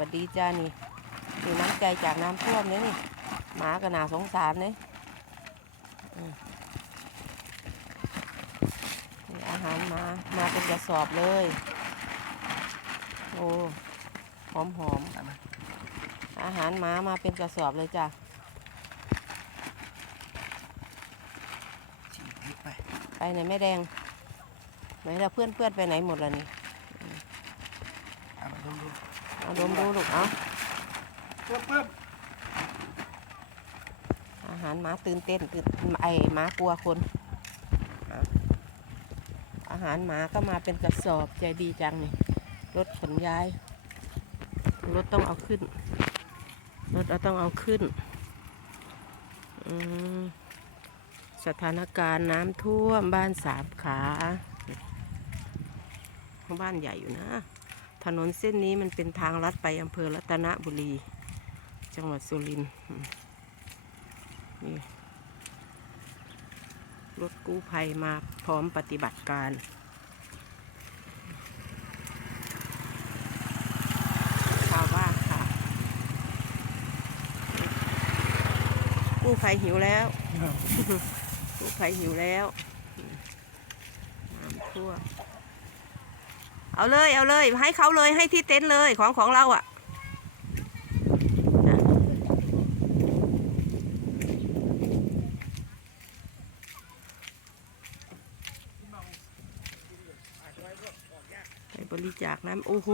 วัสดีจ้านี่มีน้ำใจจากน้ำท่วมเนี่ยนี่หมาก็น่าสงสารเนี่ยอืมนี่อาหารมา มาเป็นกระสอบเลย โอ้ หอมหอมอาหารหมามาเป็นกระสอบเลยจ้ะไปไปไหนแม่แดง ไหนเราเพื่อนเพื่อนไปไหนหมดแล้วนี่ เอามาดูดูเอาดมดูลูกเอาเพิ่มอาหารหมาตื่นเต้นตื่นไอหมากลัวคน อาหารหมาก็มาเป็นกระสอบใจดีจังนี่รถขนย้ายรถต้องเอาขึ้น รถเราต้องเอาขึ้นอืมสถานการณ์น้ำท่วมบ้านสามขา บ้านใหญ่อยู่นะ ถนนเส้นนี้มันเป็นทางลัดไปอำเภอรัตนบุรี จังหวัดสุรินทร์อืมนี่รถกู้ภัยมาพร้อมปฏิบัติการข่าวว่าค่ะกู้ภัยหิวแล้วกู้ภัยหิวแล้วน้ำท่วม เอาเลยเอาเลย ให้เขาเลยให้ที่เต็นท์เลยของของเราอะ่ะไปบริจาคน้ำโอ้โห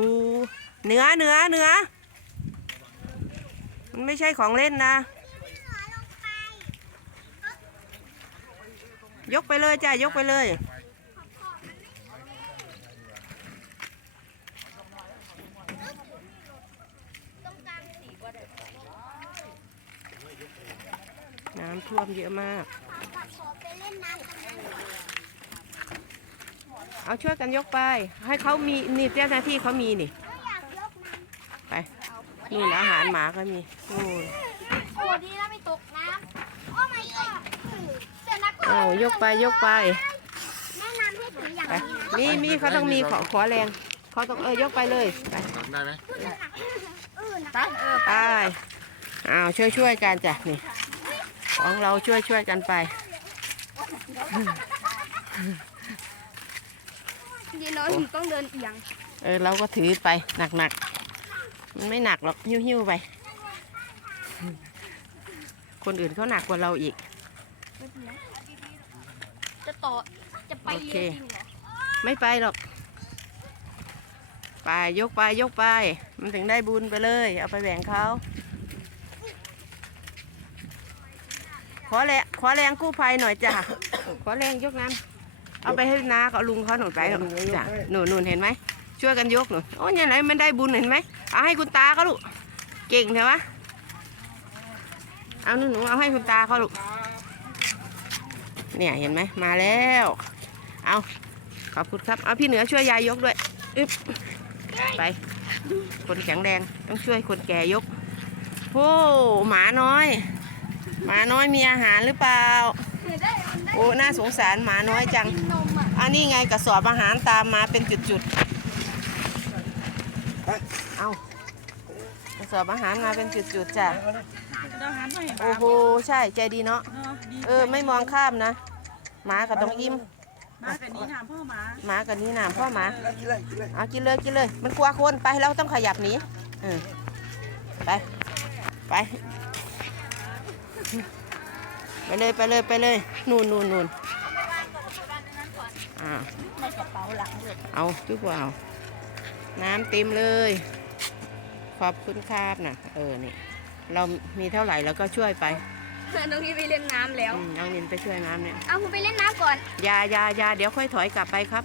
เนื้อเนื้อเนื้อมันไม่ใช่ของเล่นนะ ยกไปเลยจ้ะยกไปเลย ท่วมเยอะมากขอไปเล่นน้ำกันนะเอาช่วยกันยกไป ให้เขามีนี่เจ้าหน้าที่เขามีนี่ก็อยากยกน้ไปนู่นอาหารหมาก็มีนู่นำโอ้ดีแล้วไม่ตกน้ำโอ้ my god เสร็จแล้วก็เอายกไปยกไปแนะนำให้ถืออย่างไปนี้นะมีมีเขาต้องมีขอขอแรงเขาต้องเออยกไปเลยไป ได้ไหมเออนะไปเออไป อ้าวช่วยช่วยกันจ้ะนี่ ของเราช่วยช่วยกันไปยีน้อยต้องเดินเอียง เออเราก็ถือไปหนักหนักๆมันไม่หนักหรอกหิ้วหิ้วๆไป คนอื่นเขาหนักกว่าเราอีก จะต่อ จะไปโอเรีเคยนจริงเหรอ ไม่ไปหรอกไปยกไปยกไป มันถึงได้บุญไปเลย เอาไปแบ่งเขา ขอแรงขอแรงกู้ภัยหน่อยจ้ะ ขอแรงยกน้ำเอาไปให้นาเขาลุงเขาหนุนไปหนุนจ้ะหนุนหนุนเห็นไหมช่วยกันยกหนุนโอ้ยยังไงมันได้บุญเห็นไหมเอาให้คุณตาเขาลูกเก่งใช่ไหมเอาหนูหนูเอาให้คุณตาเขาลูกเนี่ยเห็นไหมมาแล้ว เอาขอบคุณครับเอาพี่เหนือช่วยยายยกด้วยอึ๊บไป คนแข็งแรงต้องช่วยคนแก่ยกโอ้หมาน้อย หมาน้อยมีอาหารหรือเปล่า โอ้ น่าสงสารหมาน้อยจัง อันนี้ไงกระสอบอาหารตามมาเป็นจุดๆ เอากระสอบอาหารมาเป็นจุดๆจ้ะโอ้โห ใช่ใจดีเนาะ เออ ไม่มองข้ามนะ หมาก็ต้องอิ่มหมากันนี้ถามพ่อหมา หมากับนี่น้ำพ่อหมา เอากินเลยกินเลย มันกลัวคนไปเราต้องขยับหนีเออไป ไป ไปเลยไปเลยไปเลยนู่นนู่นนู่นอ่าในกระเป๋าหลังเลยเอาทุกว่าเอาน้ำเต็มเลย ขอบคุณครับนะเออนี่เรามีเท่าไหร่เราก็ช่วยไปน้องนี่ไปเล่นน้ำแล้วอืมเอานินไปช่วยน้ำเนี่ยเอาคุณไปเล่นน้ำก่อนอยาอยาอยาเดี๋ยวค่อยถอยกลับไปครับ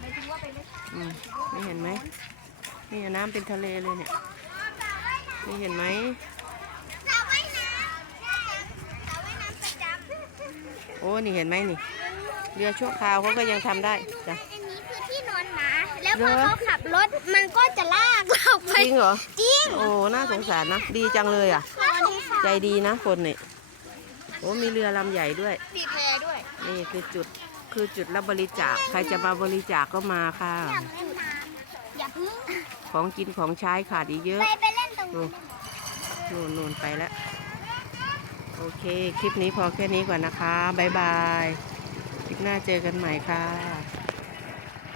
หมายถึงว่าไปเล่นอืมนี่เห็นไหมนี่น้ำเป็นทะเลเลยเนี่ยนี่เห็นไหม สระว่ายน้ำสระว่ายน้ำประจำ โอ้นี่เห็นไหมนี่ เรือชั่วคราวเขาก็ยังทำได้จ้ะอันนี้คือที่นอนหมา แล้วพเหรออเขาขับรถมันก็จะลากเราไป จริงเหรอ จริง โอ้ น่าสงสารนะ ดีจังเลยอะสวัสดีค่ะใจดีนะคนนี่ โอ้ มีเรือลำใหญ่ด้วย มีแพรด้วย นี่คือจุด คือจุดรับบริจาค ใครจะมาบริจาคก็มาค่ะ อยากเล่นน้ำอย่าเพึ่งของกินของใช้ขาดอีกเยอะ ไปไปเล่นตรงดูนู้นนูนนูนไปแล้ว โอเค คลิปนี้พอแค่นี้ก่อนนะคะ บ๊ายบาย คลิปหน้าเจอกันใหม่ค่ะ